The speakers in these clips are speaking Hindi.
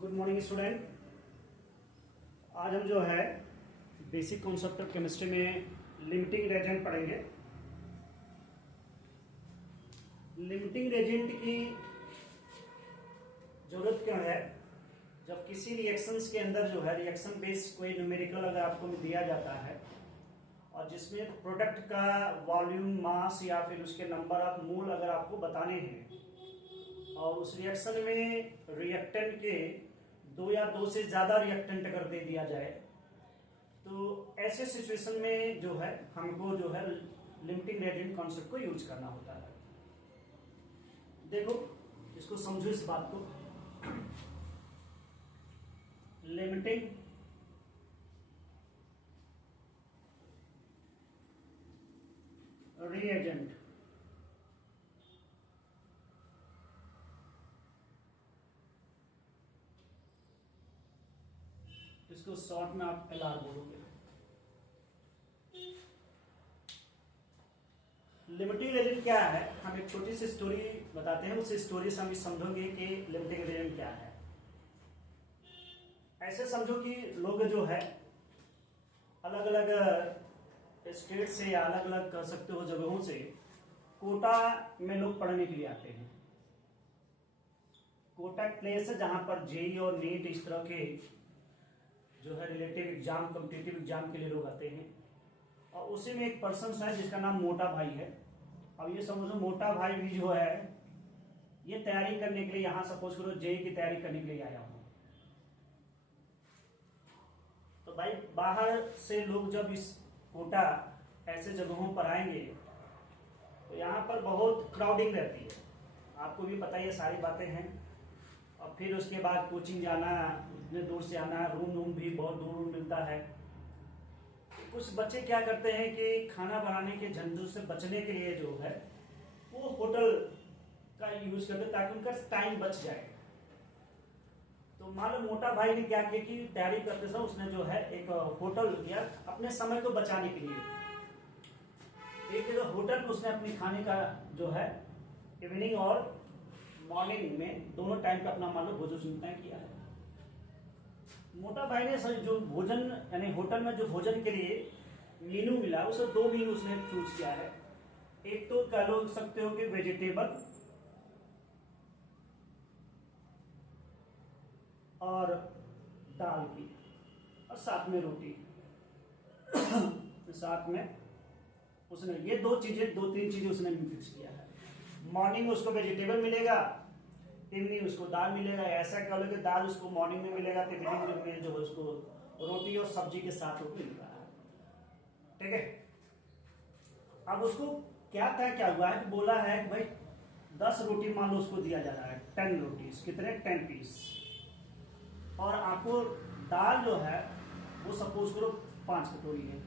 Good morning student. आज हम जो है बेसिक कॉन्सेप्ट ऑफ केमिस्ट्री में लिमिटिंग रेजेंट पढ़ेंगे। लिमिटिंग रेजेंट की जरूरत क्यों है? जब किसी रिएक्शंस के अंदर जो है रिएक्शन बेस्ड कोई न्यूमेरिकल अगर आपको दिया जाता है और जिसमें प्रोडक्ट का वॉल्यूम, मास या फिर उसके नंबर ऑफ मोल अगर आपको बताने हैं और उस रिएक्शन में रिएक्टेंट के दो या दो से ज्यादा रिएक्टेंट अगर दे दिया जाए तो ऐसे सिचुएशन में जो है हमको जो है लिमिटिंग रेजेंट कॉन्सेप्ट को यूज करना होता है। देखो इसको समझो, इस बात को। लिमिटिंग रिएजेंट इसको शॉर्ट में आप एलआर बोलोगे। लिमिटिंग रेजेंट क्या है? हम एक छोटी सी स्टोरी बताते हैं, उस स्टोरी से हम समझोगे कि लिमिटिंग रेजेंट क्या है। ऐसे समझो कि लोग जो है अलग अलग स्टेट से या अलग अलग कर सकते हो जगहों से कोटा में लोग पढ़ने के लिए आते हैं। कोटा एक प्लेस है जहां पर जेई और नीट इस तरह के जो है रिलेटिव एग्जाम, कॉम्पिटिटिव एग्जाम के लिए लोग आते हैं। और उसी में एक पर्सन है जिसका नाम मोटा भाई है। अब ये समझो मोटा भाई भी जो है ये तैयारी करने के लिए यहाँ सपोज करो जेई की तैयारी करने के लिए आया हूँ। तो भाई बाहर से लोग जब इस कोटा ऐसे जगहों पर आएंगे तो यहाँ पर बहुत क्राउडिंग रहती है, आपको भी पता है, ये सारी बातें हैं। और फिर उसके बाद कोचिंग जाना, उतने दूर से आना, रूम भी बहुत दूर मिलता है। कुछ बच्चे क्या करते हैं कि खाना बनाने के झंझट से बचने के लिए जो है वो होटल का यूज करते हैं ताकि उनका टाइम बच जाए। तो मान लो मोटा भाई ने क्या किया कि तैयारी करते समय उसने जो है एक होटल किया अपने समय को बचाने के लिए। एक होटल में उसने अपनी खाने का जो है इवनिंग और मॉर्निंग में दोनों टाइम का अपना मान लो भोजन तय किया है। मोटा भाई ने जो भोजन यानी होटल में जो भोजन के लिए मीनू मिला उसे दो मीनू उसने चूज किया है। एक तो कह लो सकते हो कि वेजिटेबल और दाल की और साथ में रोटी। साथ में उसने ये दो तीन चीजें उसने फिक्स किया है। मॉर्निंग उसको वेजिटेबल मिलेगा, इवनिंग उसको दाल मिलेगा। ऐसा कह लो कि दाल उसको मॉर्निंग में मिलेगा तो इवनिंग में जो है उसको रोटी और सब्जी के साथ वो मिल रहा है। ठीक है, अब उसको क्या हुआ है कि बोला है कि भाई 10 रोटी मान लो उसको दिया जा रहा है, 10 रोटीज, कितने 10 पीस। और आपको दाल जो है वो सपोज करो 5 कटोरी है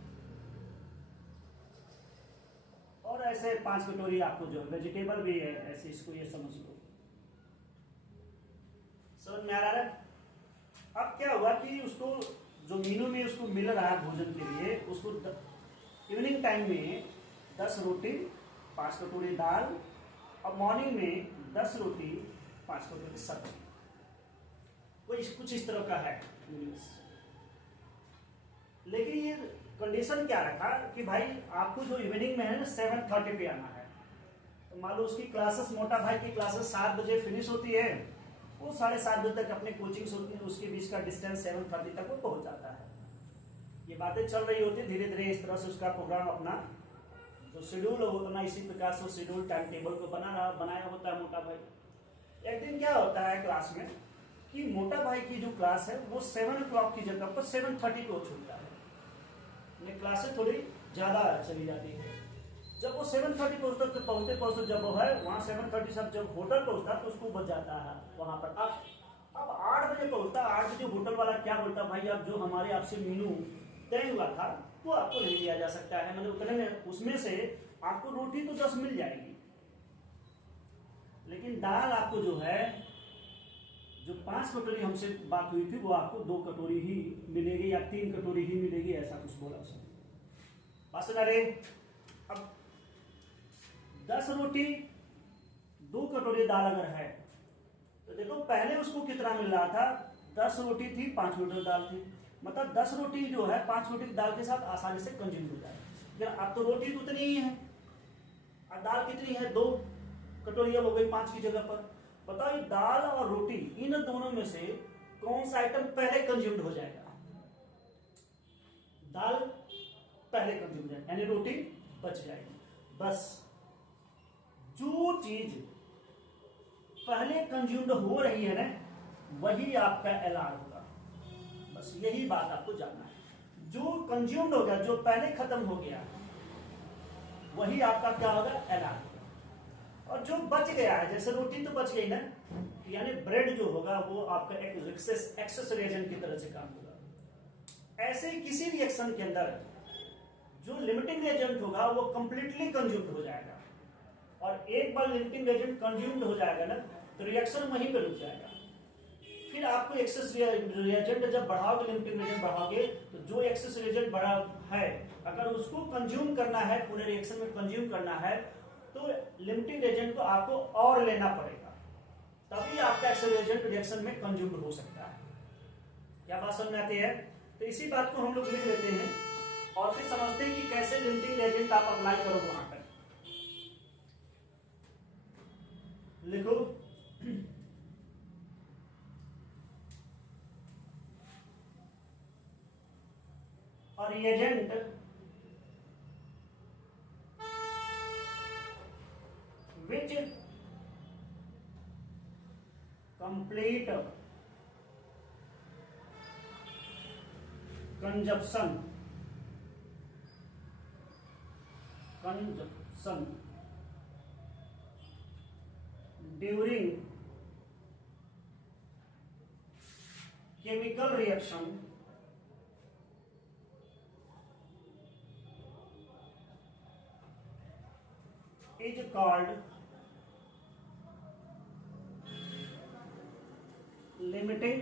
और ऐसे 5 कटोरी आपको जो वेजिटेबल भी है, ऐसे इसको ये समझ लो। समझ में आ रहा है? अब क्या हुआ कि उसको जो मीनू में उसको मिल रहा है भोजन के लिए, उसको इवनिंग टाइम में 10 रोटी 5 कटोरी दाल और मॉर्निंग में 10 रोटी 5 कटोरी सब्जी। वो कुछ इस तरह का है। लेकिन ये कंडीशन क्या रखा कि भाई आपको जो इवनिंग में है ना 7:30 पे आना है। तो मान लो उसकी क्लासेस, मोटा भाई की क्लासेस 7 बजे फिनिश होती है, वो 7:30 बजे तक अपने कोचिंग होती है, उसके बीच का डिस्टेंस 7:30 तक वो पहुंच जाता है। ये बातें चल रही होती है धीरे धीरे, इस तरह से उसका प्रोग्राम अपना जो शेड्यूल होता ना, इसी प्रकार से शेड्यूल टाइम टेबल को बनाया होता है मोटा भाई। एक दिन क्या होता है क्लास में कि मोटा भाई की जो क्लास है वो 7 o'clock की जगह पर 7:30 पे छूटता है। क्लासेस थोड़ी ज्यादा चली जाती है। जब वो 7:30 पहुंचते जब वो है वहां 7:30 सब जब होटल पहुंचता तो उसको बच जाता है वहां पर। अब 8 बजे पहुंचता, 8 बजे होटल वाला क्या बोलता, भाई अब जो हमारे आपसे मीनू तय हुआ था वो आपको नहीं दिया जा सकता है, मतलब उतने में उसमें से आपको रोटी तो 10 मिल जाएगी, लेकिन दाल आपको जो है जो 5 कटोरी हमसे बात हुई थी वो आपको 2 कटोरी ही मिलेगी या 3 कटोरी ही मिलेगी, ऐसा कुछ बोला उसने। बात सुना रे? अब 10 रोटी 2 कटोरी दाल अगर है तो देखो पहले उसको कितना मिल रहा था, 10 रोटी थी, 5 लीटर दाल थी, मतलब 10 रोटी जो है 5 रोटी की दाल के साथ आसानी से कंज्यूम हो जाए। लेकिन अब तो रोटी तो उतनी ही है, अब दाल कितनी है, 2 कटोरियां हो गई 5 की जगह पर। बताओ ये दाल और रोटी, इन दोनों में से कौन सा आइटम पहले कंज्यूम्ड हो जाएगा? दाल पहले कंज्यूम हो जाएगी, यानी रोटी बच जाएगी। बस जो चीज पहले कंज्यूम्ड हो रही है ना, वही आपका एलार्म होगा। बस यही बात आपको जानना है। जो कंज्यूम्ड हो गया, जो पहले खत्म हो गया, वही आपका क्या होगा, एलार्म होगा। और जो बच गया है, जैसे रोटी तो बच गई ना, यानी ब्रेड जो होगा वो आपका एक एक्सेस रिएजेंट की तरह से काम होगा। ऐसे ही किसी रिएक्शन के अंदर जो लिमिटिंग रिएजेंट होगा वो कंप्लीटली कंज्यूम्ड हो जाएगा, और एक बार लिमिटिंग रिएजेंट कंज्यूम्ड हो जाएगा ना, तो रिएक्शन वहीं पर रुक जाएगा। फिर आपको एक्सेस रिएजेंट जब बढ़ाओगे, लिमिटिंग रिएजेंट बढ़ाओगे, तो जो एक्सेस रिएजेंट बढ़ा है अगर उसको कंज्यूम करना है, पूरे रिएक्शन में कंज्यूम करना है, तो लिमिटिंग रिएजेंट को आपको और लेना पड़ेगा, तभी आपका एक्सेस रिएजेंट रिएक्शन में कंज्यूम्ड हो सकता है। क्या बात समझ में आती है? तो इसी बात को हम लोग लिख लेते हैं और फिर समझते हैं कि कैसे लिमिटिंग रिएजेंट आप अप्लाई करोगे वहां पर। लिखो, और reagent which complete consumption during chemical reaction is called limiting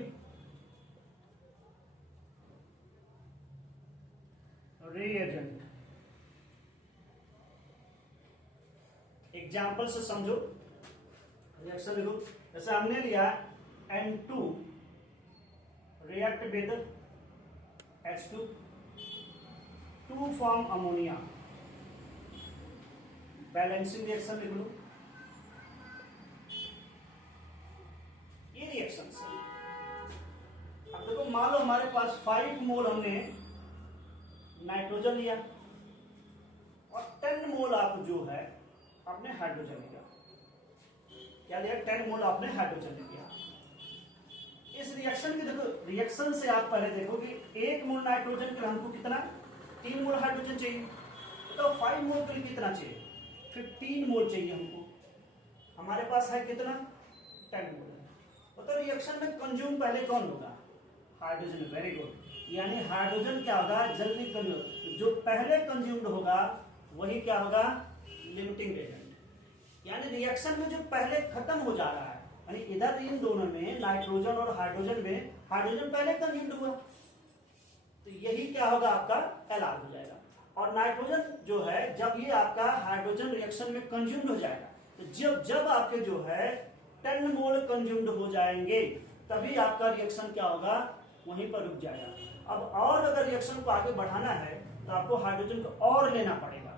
reagent। Example से समझो, रिएक्शन लिखो। जैसे हमने लिया N2 react with H2 to form ammonia, balancing reaction लिख लो। ये रिएक्शन से अब देखो, मान लो हमारे पास 5 मोल हमने नाइट्रोजन लिया और 10 मोल आप जो है आपने हाइड्रोजन लिया। क्या लिया? 10 मोल आपने हाइड्रोजन लिया। इस रिएक्शन की देखो, रिएक्शन से आप पहले देखो कि 1 मोल नाइट्रोजन के लिए हमको कितना, 3 मोल हाइड्रोजन चाहिए, तो 5 मोल के लिए कितना चाहिए, 15 मोल चाहिए हमको। हमारे पास है कितना, 10 मोल। तो रिएक्शन में कंज्यूम पहले कौन होगा, हाइड्रोजन। वेरी गुड, यानी हाइड्रोजन क्या होगा, जल्दी कंज्यूम। जो पहले कंज्यूम्ड होगा वही क्या होगा, लिमिटिंग रिएजेंट। यानी रिएक्शन में जो पहले खत्म हो जा रहा है, यानी इधर इन दोनों में नाइट्रोजन और हाइड्रोजन में हाइड्रोजन पहले कंज्यूम्ड हुआ, तो यही क्या होगा, आपका एलार्म हो जाएगा। और नाइट्रोजन जो है, जब ये आपका हाइड्रोजन रिएक्शन में कंज्यूम्ड हो जाएगा, तो जब आपके जो है 10 मोल कंज्यूम्ड हो जाएंगे, तभी आपका रिएक्शन क्या होगा, वहीं पर रुक जाएगा। अब और अगर रिएक्शन को आगे बढ़ाना है तो आपको हाइड्रोजन को और लेना पड़ेगा।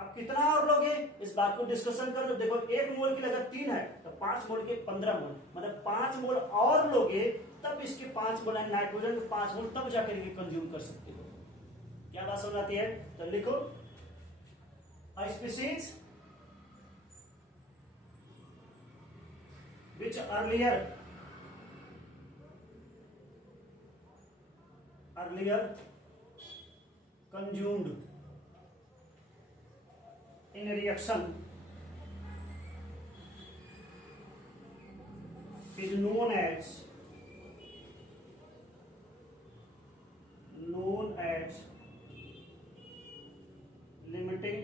अब कितना और लोगे, इस बात को डिस्कशन कर लो। देखो 1 मोल की अगर 3 है तो 5 मोल के 15 मोल, मतलब 5 मोल और लोगे तब इसके 5 मोल नाइट्रोजन के 5 मोल तब जाकर के कंज्यूम कर सकते हो। क्या बात समझ आती है? तो लिखो, species which earlier consumed in a reaction is known as limiting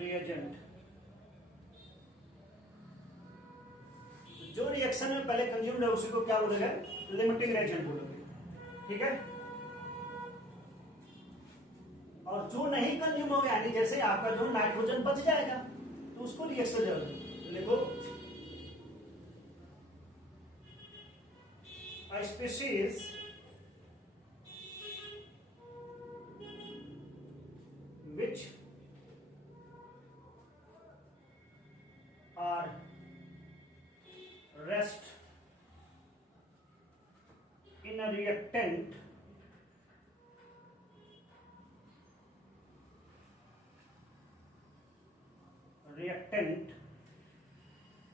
reagent। जो रिएक्शन में पहले कंज्यूम्ड है उसी को क्या बोलेंगे, लिमिटिंग रिएजेंट बोलेंगे। ठीक है। और जो नहीं कंज्यूम हो गया, यानी जैसे आपका जो नाइट्रोजन बच जाएगा तो उसको रिएक्शन लिखो, a species which are rest in a reactant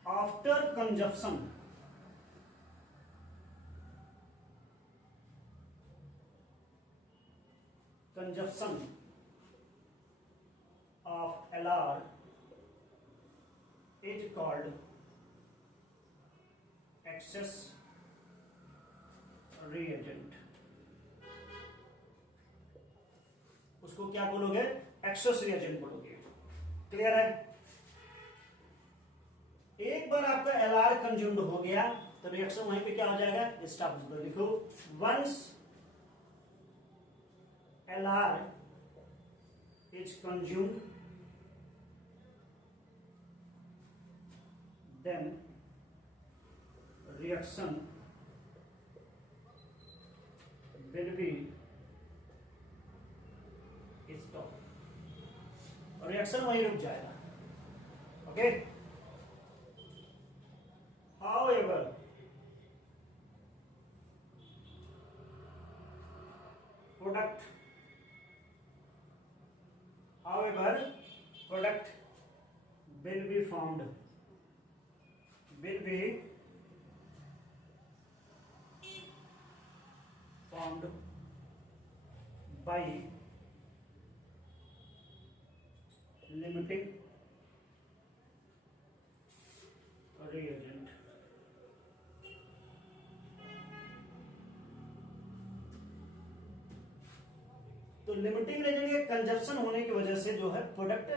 after consumption of LR is called excess reagent. उसको क्या बोलोगे? एक्सेस रिएजेंट बोलोगे. क्लियर है? एक बार आपका LR कंज्यूम्ड हो गया तो रिएक्शन वहीं पे क्या हो जाएगा? स्टॉप. लिखो once LR is consumed, then reaction will be stopped. Reaction वहीं रुक जाएगा. Okay. However, product will be formed by limiting reagent. तो लिमिटिंग रेजेंट के कंजप्शन होने की वजह से जो है प्रोडक्ट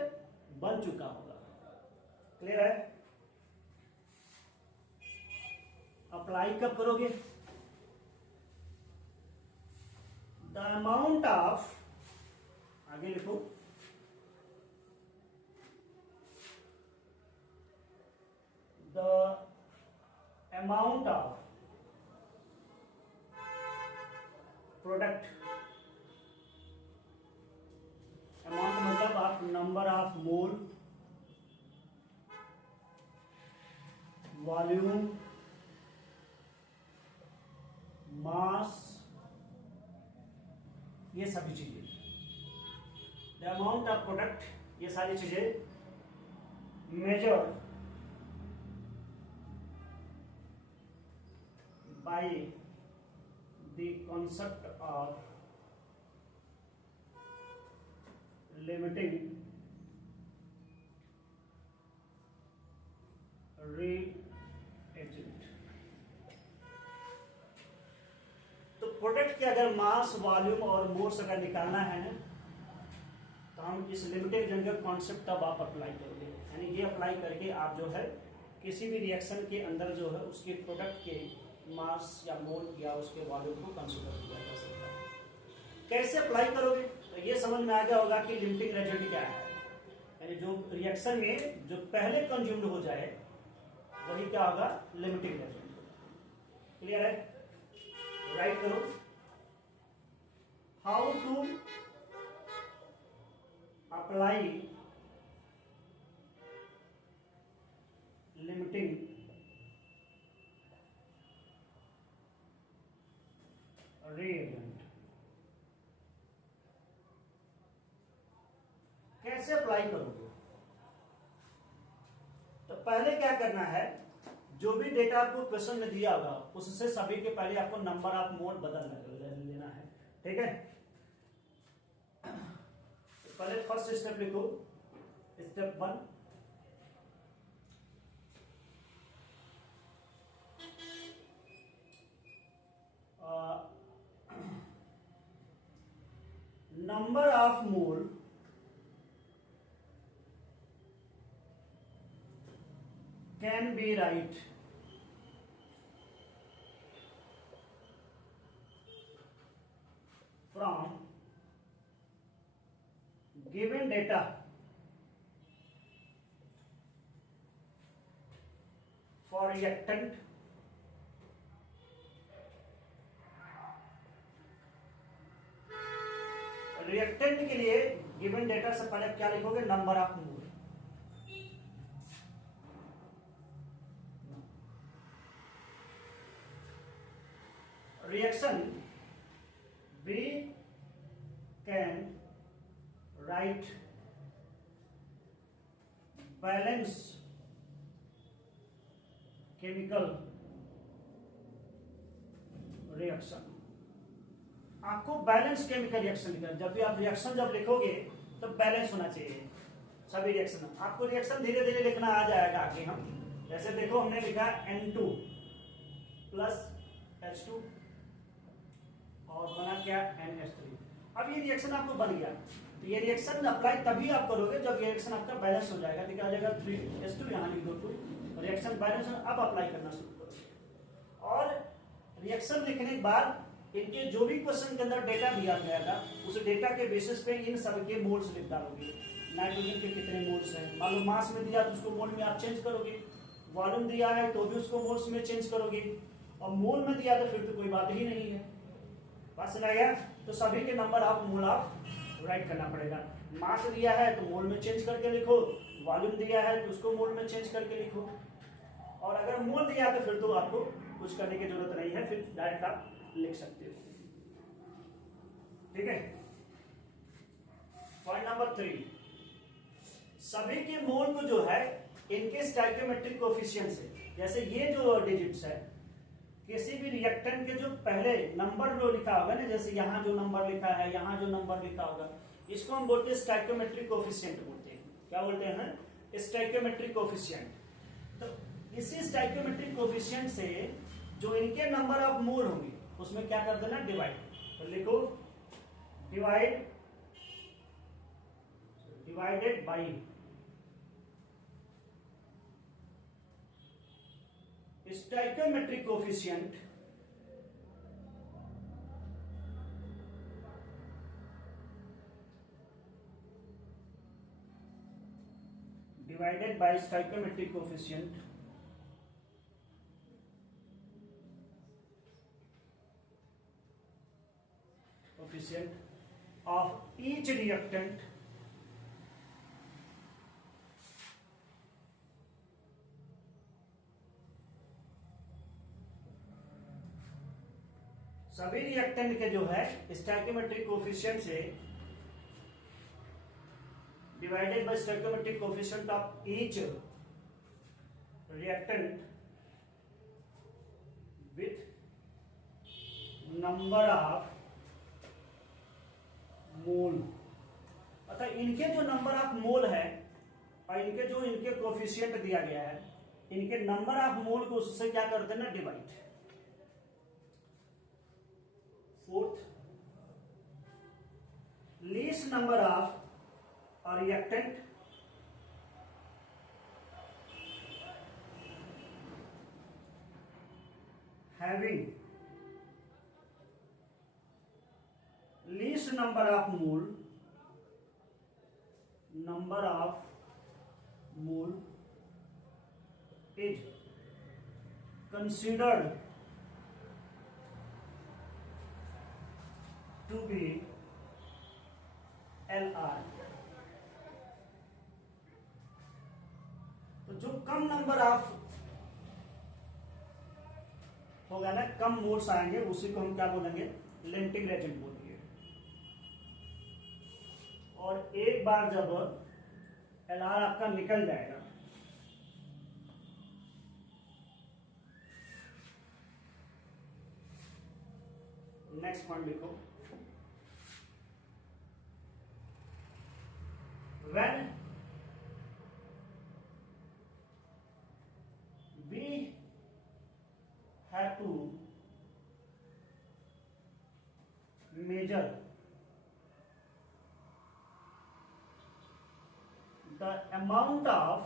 बन चुका होगा. क्लियर है? अप्लाई कब करोगे? द अमाउंट ऑफ, आगे लिखो, the amount of product, amount मतलब आप नंबर ऑफ मोल, वॉल्यूम, मास, ये सभी चीजें, द अमाउंट ऑफ प्रोडक्ट, ये सारी चीजें measure by the concept of limiting reagent. तो प्रोडक्ट के अगर मास, वॉल्यूम और मोल्स अगर निकालना है ना, तो हम इस लिमिटेड रेंज का कॉन्सेप्ट तब आप अप्लाई करोगे. यानी ये अप्लाई करके आप जो है किसी भी रिएक्शन के अंदर जो है उसके प्रोडक्ट के मास या मोल या उसके वॉल्यूम को कंसीडर किया जा सकता है. कैसे अप्लाई करोगे? तो ये समझ में आ गया होगा कि लिमिटिंग रेजेंट क्या है. यानी जो रिएक्शन में जो पहले कंज्यूम्ड हो जाए वही क्या होगा? Limiting reagent. क्लियर है? राइट करो. How to apply limiting reagent. कैसे अप्लाई करोगे? तो पहले क्या करना है, जो भी डेटा आपको क्वेश्चन में दिया होगा उससे सभी के पहले आपको नंबर ऑफ मोल बदल लेना है. ठीक है? तो पहले फर्स्ट स्टेप लिखो. Step 1, number of mole can be write from given data for reactant reactant के लिए गिवन डेटा से पहले क्या लिखोगे? Number of mole. Reaction we can write balance chemical reaction. आपको बैलेंस केमिकल रिएक्शन लिखना। जब भी आप रिएक्शन जब लिखोगे तो बैलेंस होना चाहिए सभी रिएक्शन। आपको रिएक्शन धीरे धीरे लिखना आ जाएगा आगे। हम जैसे देखो हमने लिखा N2 प्लस H2 और बना क्या? NH3। अब ये रिएक्शन आपको बन गया, तो ये रिएक्शन अप्लाई तभी आप करोगे जब ये रिएक्शन आपका बैलेंस हो जाएगा। ठीक है, आ जाएगा 3H2, यहाँ लिख दो 2, रिएक्शन बैलेंस। अब अप्लाई करना शुरू करोगे और रिएक्शन लिखने के बाद इनके जो भी क्वेश्चन के अंदर डेटा दिया गया था उस डेटा के बेसिस पे इन सब के मोल्स लिख डालोगे। नाइट्रोजन के कितने मोल्स हैं, मान लो मास में दिया तो उसको मोल में आप चेंज करोगे, वॉल्यूम दिया है तो भी उसको मोल्स में चेंज करोगे, और मोल में दिया तो फिर तो कोई बात ही नहीं है। बात समझ गया? तो सभी के number of mole of right करना पड़ेगा। मास दिया है तो मोल में चेंज करके लिखो, वॉल्यूम दिया है तो उसको मोल में चेंज करके लिखो, और अगर मोल दिया है तो फिर तो आपको कुछ करने की जरूरत नहीं है, फिर डायरेक्ट आप लिख सकते हो। ठीक है। पॉइंट नंबर 3, सभी के मोल को जो है इनके स्टोइकियोमेट्रिक कोएफिशिएंट से, जैसे ये जो डिजिट्स है किसी भी रिएक्टेंट के जो पहले नंबर जो लिखा होगा ना, जैसे यहाँ जो नंबर लिखा है, यहाँ जो नंबर लिखा होगा, इसको हम बोलते हैं स्टोइकियोमेट्रिक कोएफिशिएंट बोलते हैं। क्या बोलते हैं? Stoichiometric coefficient. तो इसी स्टोइकियोमेट्रिक कोएफिशिएंट से जो इनके नंबर ऑफ मोल होंगे उसमें क्या कर देना? डिवाइड। तो लिखो divided by stoichiometric coefficient divided by stoichiometric coefficient of each reactant सभी रिएक्टेंट के जो है स्टोइकियोमेट्रिक कोएफिशिएंट से divided by stoichiometric coefficient of each reactant with number of mole. अतः इनके जो नंबर ऑफ मोल है और इनके जो इनके कोएफिशिएंट दिया गया है, इनके नंबर ऑफ मोल को उससे क्या कर देना? Divide. Fourth, least number of a reactant having least number of mole is considered to be LR। तो जो कम नंबर ऑफ होगा ना, कम मोल्स आएंगे, उसी को हम क्या बोलेंगे? लेंटिंग रेजेंट बोलेंगे। और एक बार जब LR आपका निकल जाएगा, नेक्स्ट पॉइंट लिखो, when we have to measure the amount of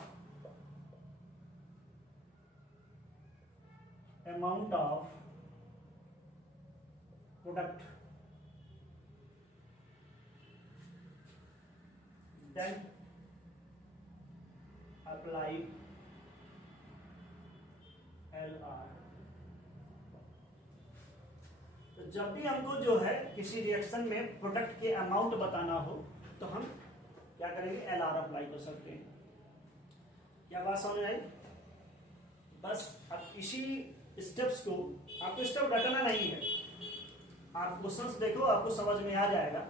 product, then apply LR। तो तो जब भी हमको जो है किसी रिएक्शन में प्रोडक्ट के अमाउंट बताना हो तो हम क्या करेंगे, एलआर अप्लाई कर सकते हैं। क्या बात समझ आई? बस अब इसी स्टेप्स को आपको स्टेप रटना नहीं है, आप क्वेश्चंस देखो, आपको समझ में आ जाएगा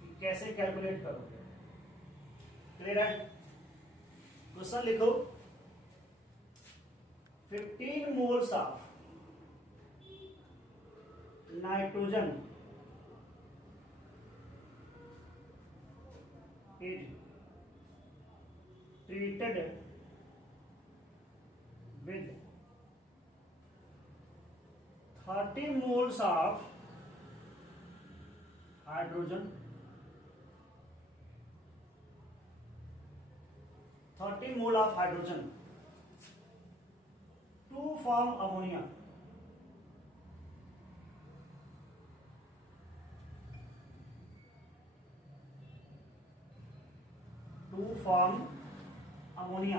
कि कैसे कैलकुलेट करोगे। क्लियर है? क्वेश्चन लिखो, 15 moles of nitrogen is treated with 30 moles of hydrogen, 30 mole of hydrogen to form ammonia. To form ammonia,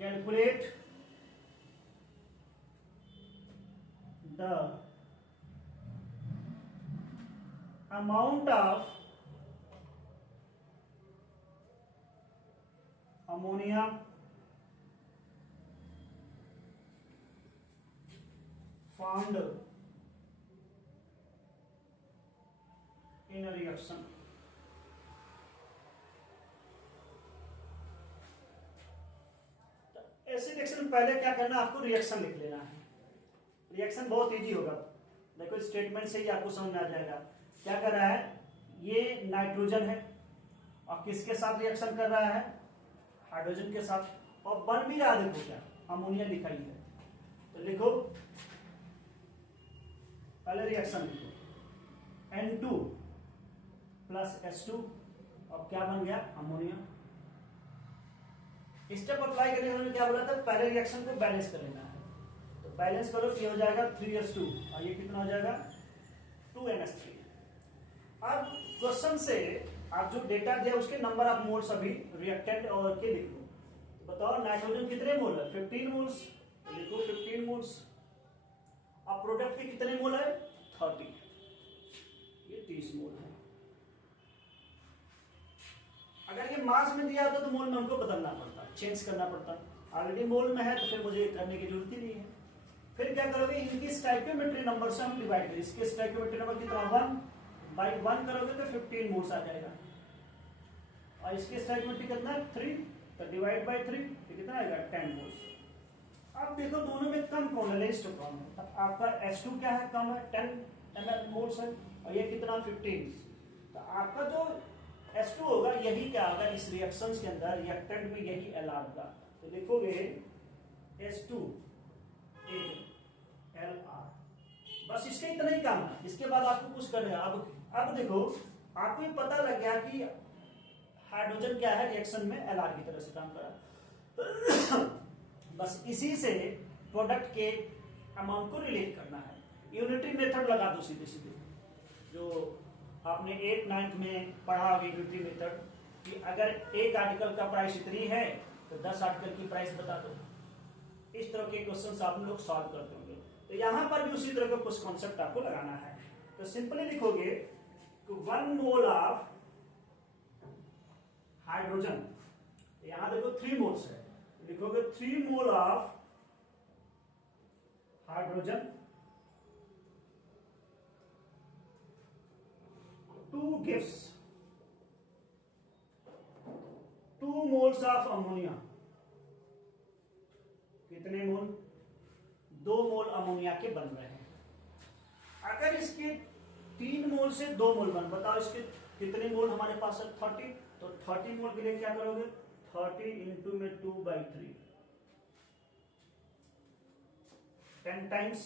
calculate the amount of ammonia formed in a reaction. ऐसे रिएक्शन में पहले क्या करना, आपको रिएक्शन लिख लेना है। रिएक्शन बहुत इजी होगा, देखो स्टेटमेंट से ही आपको समझ में आ जाएगा। क्या कर रहा है, ये नाइट्रोजन है और किसके साथ रिएक्शन कर रहा है, हाइड्रोजन के साथ, और बन भी रहा, देखो क्या अमोनिया लिखा ही है। तो लिखो पहले रिएक्शन लिखो, N2 प्लस H2 और क्या बन गया, अमोनिया। स्टेप अप्लाई करने में क्या बोला था, पहले रिएक्शन को बैलेंस कर लेना है। तो बैलेंस करो, ये हो जाएगा 3H2 और ये कितना हो जाएगा 2NH3। अब क्वेश्चन से आप जो डेटा दिया उसके नंबर ऑफ मोल्स अभी रिएक्टेंट और के लिख लो। तो बताओ नाइट्रोजन कितने मोल है, 15 मोल्स, तो लिखो 15 मोल्स। अब प्रोडक्ट के कितने मोल है, 30, ये 30 मोल है। अगर ये मास में दिया होता तो मोल में हमको बदलना पड़ता, चेंज करना पड़ता। ऑलरेडी मोल में है तो फिर मुझे करने की जरूरत ही नहीं है। फिर क्या करोगे, इनकी स्टोइकियोमेट्री नंबर से हम डिवाइड करें। इसके स्टोइकियोमेट्री नंबर कितना, 1/1 करोगे तो 15 मोल्स आ जाएगा, और इसके स्टोइकियोमेट्री कितना, 3, तो डिवाइड बाय 3 तो कितना आएगा, 10 मोल्स। अब देखो दोनों में कम कौन है, लेस्ट कौन है। तो आपका H2 क्या है, कम है, 10 ml मोल्स है, और ये कितना 15। तो आपका जो H2 होगा यही क्या होगा, इस रिएक्शन के अंदर रिएक्टेंट में यही LR होगा। तो लिखोगे H2 LR, बस इसके इतना ही काम है। इसके बाद आपको कुछ करना है। अब देखो आपको ये पता लग गया कि हाइड्रोजन क्या है, रिएक्शन में LR की तरह से काम करा। बस इसी से प्रोडक्ट के अमाउंट को रिलेट करना है। यूनिटरी मेथड लगा दो सीधे सीधे, जो आपने 8th-9th में पढ़ा होगा यूनिटरी मेथड, कि अगर एक आर्टिकल का प्राइस इतनी है तो 10 आर्टिकल की प्राइस बता दो। इस तरह के क्वेश्चंस आप लोग सॉल्व करते होंगे। तो यहां पर भी उसी तरह का कुछ कॉन्सेप्ट आपको लगाना है। तो सिंपली लिखोगे 1 मोल ऑफ हाइड्रोजन, यहां देखो 3 मोल्स है, लिखोगे 3 mole of hydrogen two gives 2 moles of ammonia. कितने मोल, 2 मोल अमोनिया के बन रहे हैं। अगर इसके 3 मोल से 2 मोल बन, बताओ इसके कितने मोल हमारे पास है, 30। तो 30 मोल के लिए क्या करोगे, 30 इंटू में 2/3, 10 टाइम्स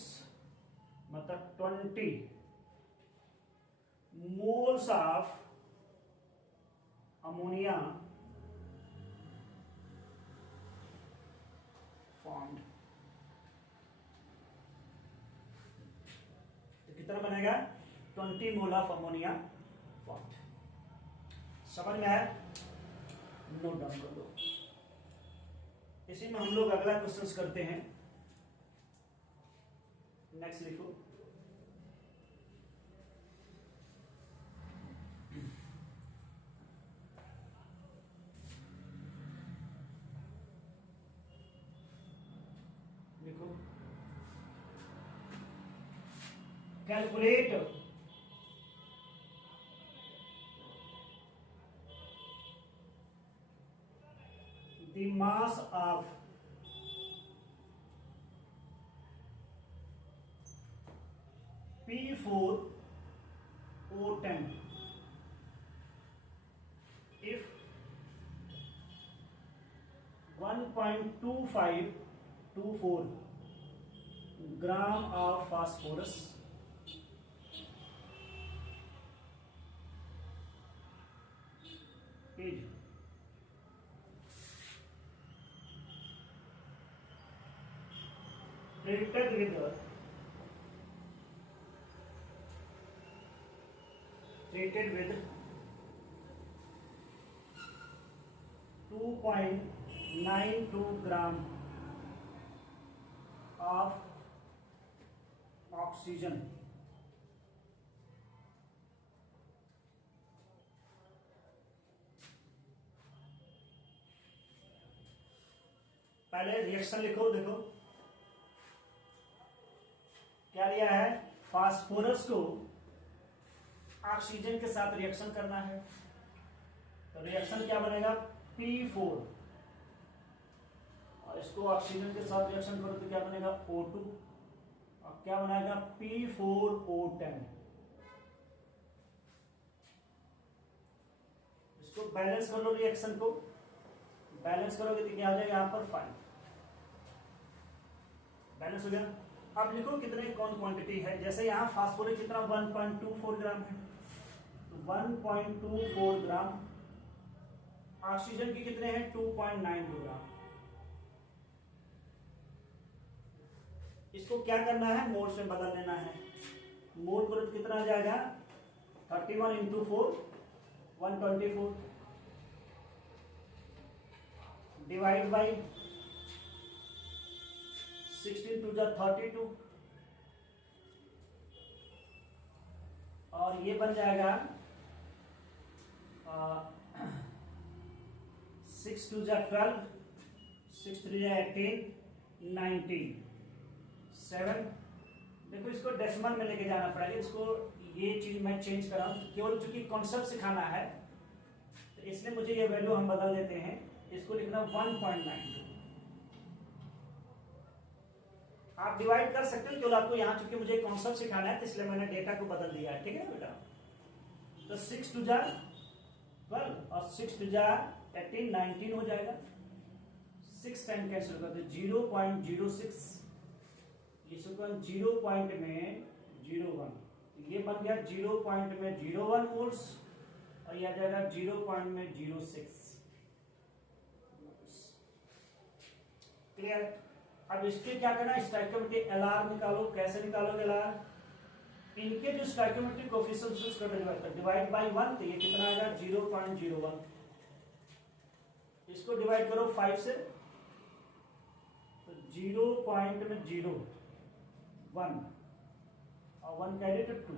मतलब 20 moles of ammonia formed। तो कितना बनेगा, 20 मोल ऑफ अमोनिया फॉर्म्ड। समझ में आया, नोट डाउन कर दो। इसी में हम लोग अगला क्वेश्चन करते हैं। नेक्स्ट लिखो। लिखो calculate the mass of P4O10 if 1.2524 gram of phosphorus is treated with 2.92 gram of oxygen पहले रिएक्शन लिखो। देखो क्या दिया है, फास्फोरस को ऑक्सीजन के साथ रिएक्शन करना है, तो रिएक्शन क्या बनेगा P4 और इसको ऑक्सीजन के साथ रिएक्शन करो तो क्या बनेगा O2 और क्या बनाएगा P4O10। इसको बैलेंस कर लो, रिएक्शन को बैलेंस करोगे तो क्या आ जाएगा यहाँ पर 5 बैलेंस हो गया। अब लिखो कितने कौन क्वांटिटी है, जैसे यहाँ फास्फोरस कितना 1.24 ग्राम है तो 1.24 ग्राम, ऑक्सीजन की कितने हैं 2.92 ग्राम। इसको क्या करना है मोल्स में बदल देना है, मोल को कितना आ जाएगा 31 इंटू 4 124 डिवाइड बाई 16 टू जा 32 और ये बन जाएगा 6 टू जा 12 6 3 जा 18 19 7। देखो इसको डेसिमल में लेके जाना पड़ेगा, इसको ये चीज मैं चेंज कर रहा हूं केवल चूंकि कॉन्सेप्ट सिखाना है तो इसलिए मुझे ये वैल्यू हम बदल देते हैं, इसको लिखना 1.92। आप डिवाइड कर सकते हो, केवल आपको यहाँ चूंकि मुझे कॉन्सेप्ट सिखाना है तो इसलिए मैंने डेटा को बदल दिया है, ठीक है बेटा। तो 6 टू जा 12 और 6 टू जा 18 19 हो जाएगा, 6 टाइम कैंसिल कर दो 0.06, इसको 0 पॉइंट में 01, ये बन गया 0 पॉइंट में 01 मोल्स और यह आ जाएगा 0 पॉइंट में 06। क्लियर। अब इसके क्या करना है, स्टोइकियोमेट्रिक एलआर निकालो। कैसे निकालोगे एलआर, इनके जो स्टोइकियोमेट्रिक कोएफिशिएंट्स को डिवाइड बाय 1 तो ये कितना आएगा 0.01, इसको डिवाइड करो 5 से तो 0.01 और 1 कैरी टू 2।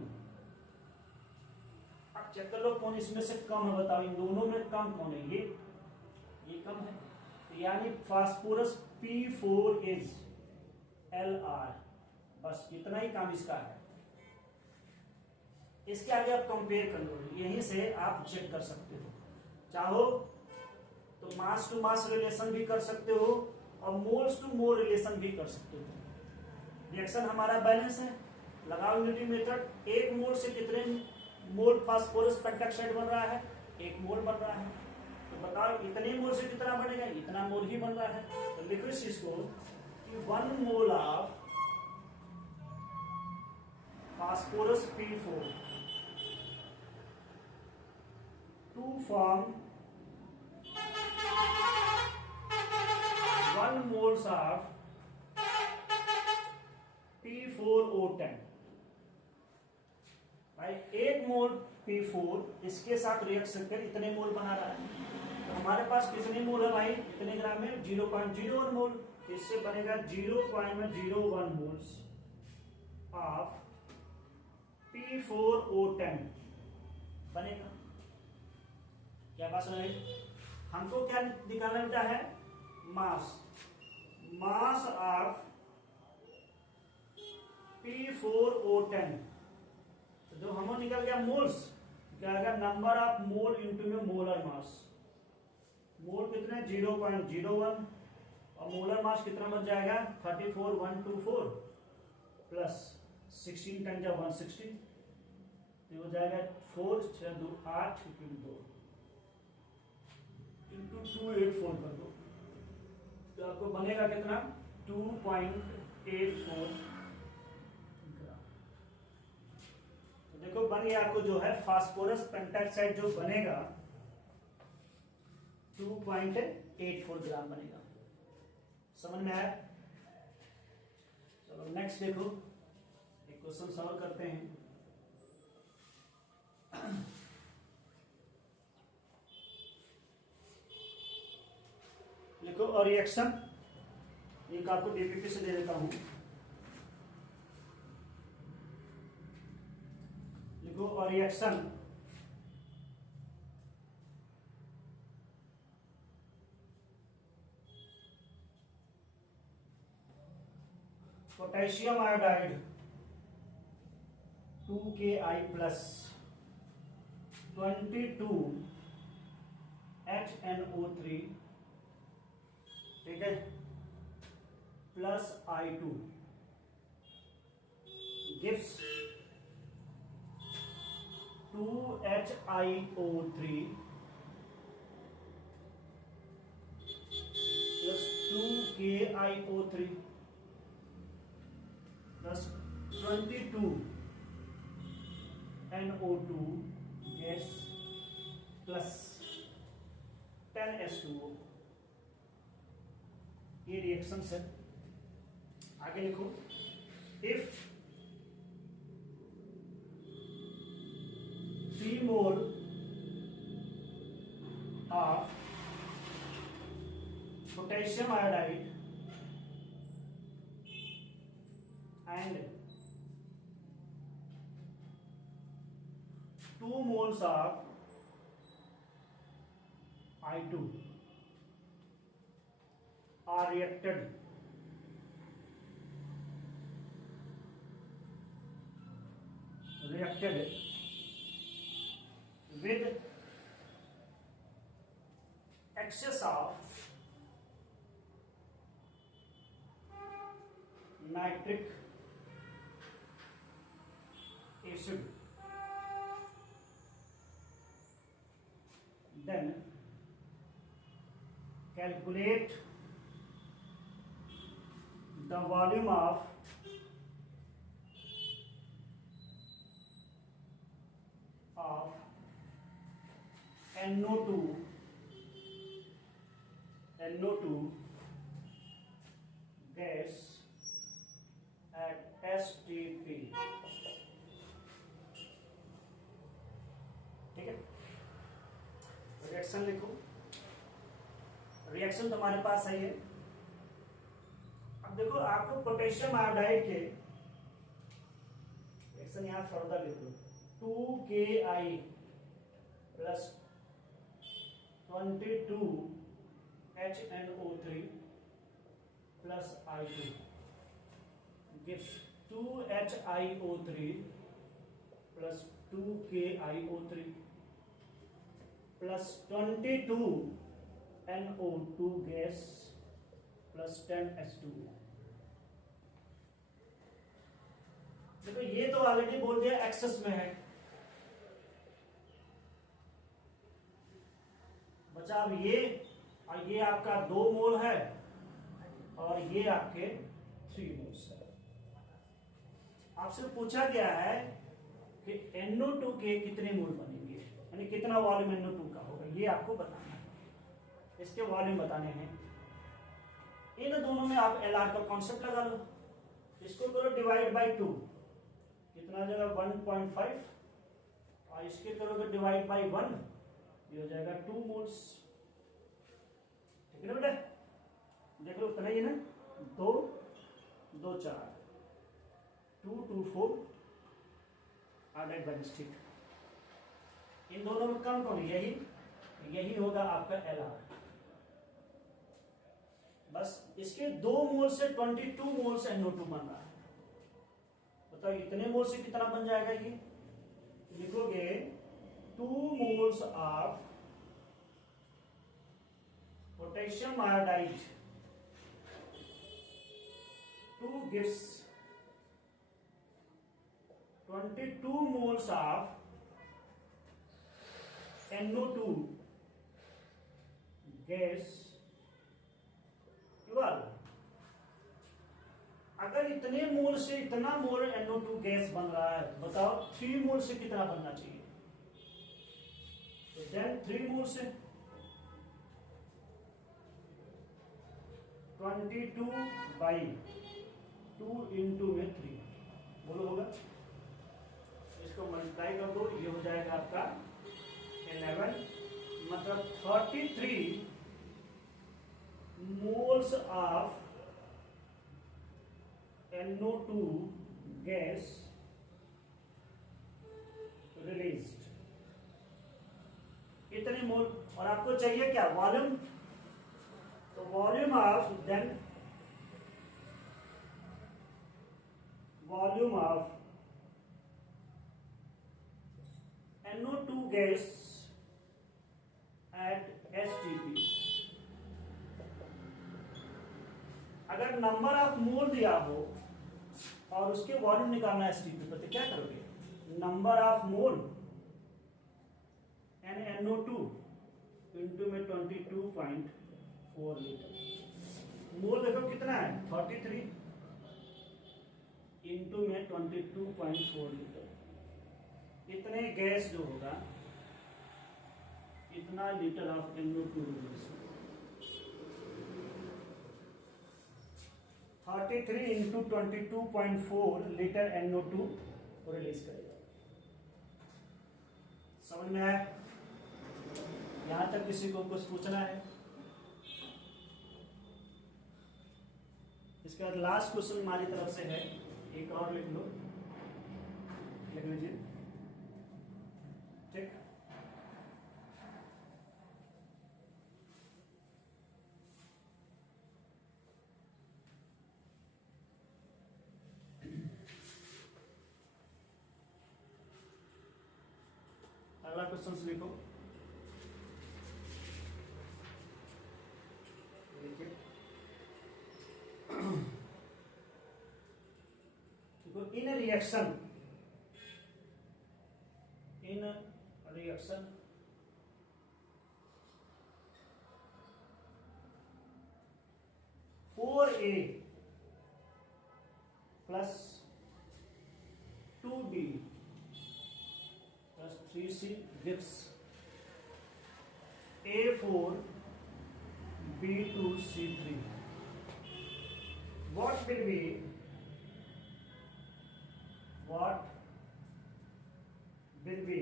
अब चेक कर लो कौन इसमें से कम है, बताओ इन दोनों में कम कौन है, ये कम है, यानी फास्फोरस P4 इज LR, बस इतना ही काम इसका है। इसके आगे आप कंपेयर कर लो, यहीं से आप चेक कर सकते हो, चाहो तो मास टू मास रिलेशन भी कर सकते हो और मोल्स टू मोल रिलेशन भी कर सकते हो। रिएक्शन हमारा बैलेंस है, लगाओ यूनिटी मेथड, एक मोल से कितने मोल फास्फोरस पेंटॉक्साइड बन रहा है, 1 मोल बन रहा है, तो बताओ इतने मोल से कितना बनेगा, इतना मोल ही बन रहा है। तो लिखो इस चीज को कि 1 mole of phosphorus P4 to form 1 moles of P4O10। भाई 1 मोल P4 इसके साथ रिएक्शन कर इतने मोल बना रहा है, तो हमारे पास कितने मोल है भाई, इतने ग्राम में 0.01 मोल, इससे बनेगा 0.01 मोल्स ऑफ P4O10 बनेगा। क्या बात सुन रही? हमको क्या निकालना होता है? Mass of P4O10। तो जो हम निकल गया मोल्स, क्या आएगा? नंबर ऑफ मोल इंटू में मोलर मास। मोल कितने? 0.01 और मोलर मास कितना बच जाएगा? 34,124 प्लस 16 10 जा 160, तो हो जाएगा 4 6 2 8 2 इंटू 284 कर दो, तो आपको बनेगा कितना? 2.84 ग्राम। तो देखो बन गया आपको जो है फास्फोरस पेंटॉक्साइड जो बनेगा 2.84 ग्राम बनेगा। समझ में आया? चलो नेक्स्ट देखो, एक क्वेश्चन सॉल्व करते हैं। लिखो और रिएक्शन, एक आपको डीपीपी से दे देता हूं। लिखो और reaction potassium iodide 2Ki plus 22 HNO3, ठीक है, plus I2 gives 2HiO3 plus 2KiO3 plus 22 NO2 gas plus 10 H2O। ये रिएक्शन है। आगे लिखो, if 3 mole of potassium iodide and 2 moles of I2 are reacted with excess of nitric acid, then calculate the volume of NO2 gas at STP। ठीक है, रिएक्शन लिखो। रिएक्शन तुम्हारे पास सही है। अब देखो आपको पोटेशियम आयोडाइड के रिएक्शन यहां फर्दर लिख लो, 2Ki plus 22 HNO3 plus I2 gives 2HiO3 plus 2KiO3 plus 22 NO2 gas plus 10 H2O। देखो ये तो ऑलरेडी बोल दिया एक्सेस में है, बचा अब ये, और ये आपका 2 मोल है और ये आपके 3 मोल्स है। आपसे पूछा गया है कि NO2 के कितने मोल बनेंगे, यानी कितना वॉल्यूम NO2 का होगा, ये आपको बताना है। इसके वॉल्यूम बताने हैं। इन दोनों में आप LR का कॉन्सेप्ट लगा लो, इसको करो डिवाइड बाय 2, कितना हो जाएगा 1.5, और इसके करोगे डिवाइड बाय 1, ये हो जाएगा 2 मोल्स। ठीक है ना बेटा, देख लो उतना ही है ना, 2 2 4, 2 224 आयोडाइड बैलिस्टिक। इन दोनों में कम कौन? यही होगा आपका LR। बस इसके 2 मोल से 22 मोल्स NO2 बन रहा है। बताओ इतने मोल से कितना बन जाएगा ये? लिखोगे 2 moles of potassium iodide 2 gives 22 moles of NO2 gas equal. अगर इतने मोल से इतना मोल NO2 गैस बन रहा है तो बताओ 3 मोल से कितना बनना चाहिए? तो देन 3 मोल से 22/2 इंटू में 3 बोलो होगा। इसको मल्टीप्लाई कर दो, ये हो जाएगा आपका 11, मतलब 33 moles of NO2 gas released. इतने मोल। और आपको चाहिए क्या? वॉल्यूम। तो volume of NO2 gas at STP। अगर नंबर ऑफ मोल दिया हो और उसके वॉल्यूम निकालना STP पर, तो क्या करोगे? Number of mole NO2 into में 22.4 लीटर। मोल देखो कितना है? 33 इंटू में 22.4 लीटर। इतने गैस जो होगा इतना litre of NO2 release. 33 into 22.4 litre NO2 release करेगा। समझ में आया? यहां तक किसी को कुछ पूछना है? इसके बाद लास्ट क्वेश्चन हमारी तरफ से है, एक और लिख लो, लिख लीजिए। ठीक, अगला क्वेश्चन लिखो। in a reaction 4A plus 2B plus 3C gives A4 B2C3. What will be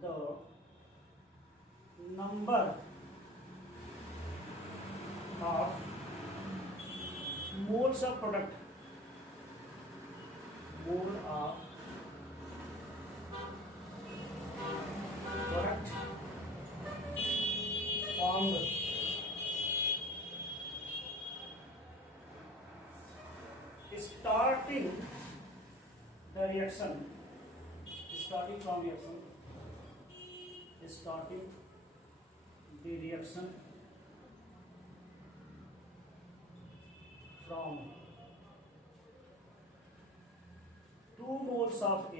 the number of moles of product formed starting from the reaction from 2 moles of A,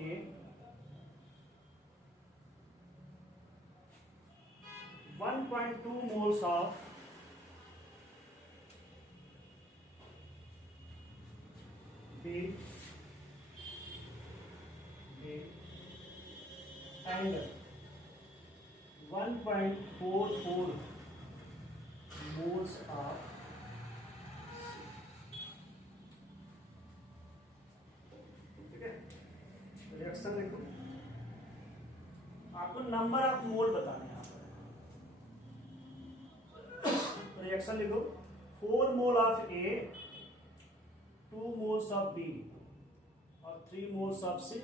1.2 moles of B and 1.44 moles of ठीक है। रिएक्शन लिखो, आपको नंबर ऑफ मोल बताना है। रिएक्शन लिखो 4 mole of A, 2 moles of B और 3 moles of C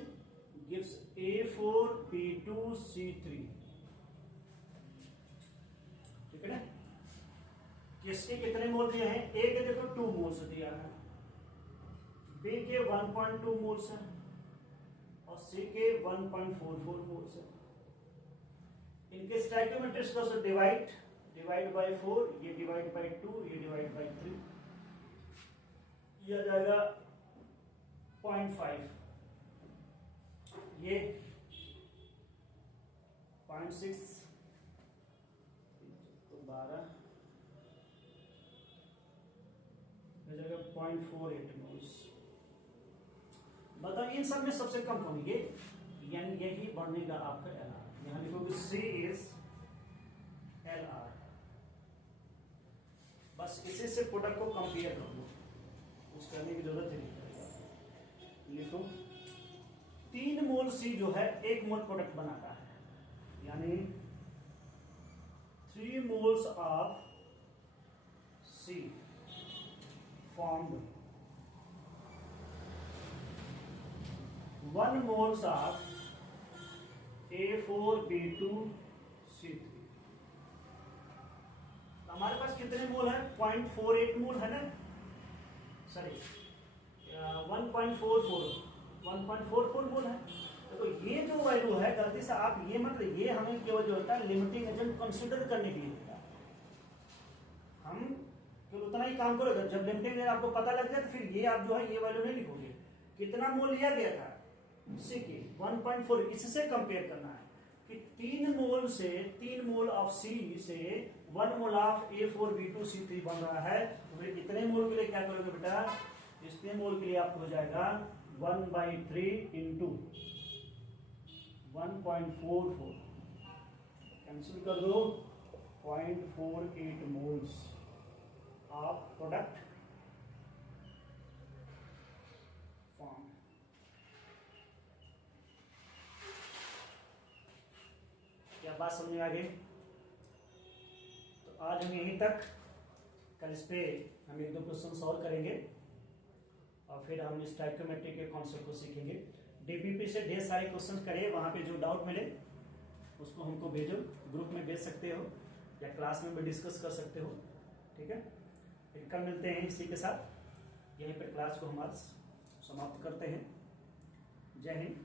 gives A4B2C3। ठीक है ना? किसके कितने मोल दिए हैं? ए के देखो 2 मोल्स दिया है, बी के 1.2 मोल्स है और सी के 1.44 मोल्स है। इनके स्टोइकियोमेट्रिक को डिवाइड बाय 4, ये डिवाइड बाय 2, ये डिवाइड बाय 3, ये आ जाएगा 0.5, ये 0.6, 12 जगह 0.48 मोल्स। बताओ इन सब में सबसे कम कौन? ये, यानी यही बनेगा आपका एल आर। यहां लिखोगे सी इज एल आर। बस इसी से प्रोडक्ट को कंपेयर कर लो, कुछ करने की जरूरत ही नहीं पड़ेगा। लिखो 3 मोल सी जो है 1 मोल प्रोडक्ट बनाता है, यानी 3 moles of C formed 1 moles of A4B2C3। हमारे पास कितने मोल है? 0.48 मोल है ना, सॉरी 1.44 मोल है। तो ये जो वैल्यू है, गलती से आप ये मत, ये हमें केवल जो होता है लिमिटिंग एजेंट कंसीडर करने के लिए होता है। हम केवल उतना ही काम करोगे, जब लिमिटिंग एजेंट आपको पता लग जाए तो फिर ये आप जो है ये वैल्यू नहीं लिखोगे। कितना मोल लिया गया था? सी के 1.4, इससे कंपेयर करना है कि 3 मोल ऑफ सी से 1 मोल ऑफ A4B2C3 बन रहा है। तो फिर इतने मोल के लिए क्या करोगे बेटा? इतने मोल के लिए आपको हो जाएगा 1/3 इंटू 1.44, कैंसिल कर दो, 0.48 मोल्स ऑफ प्रोडक्ट फॉर्म। क्या बात समझ में आ गई? तो आज हम यहीं तक, कल इस पे हम 1-2 क्वेश्चन सॉल्व करेंगे और फिर हम स्टोइकियोमेट्री के कॉन्सेप्ट को सीखेंगे। डीपीपी से ढेर सारे क्वेश्चन करिए, वहां पे जो डाउट मिले उसको हमको भेजो, ग्रुप में भेज सकते हो या क्लास में भी डिस्कस कर सकते हो। ठीक है, फिर कल मिलते हैं इसी के साथ। यहीं पर क्लास को हम आज समाप्त करते हैं। जय हिंद।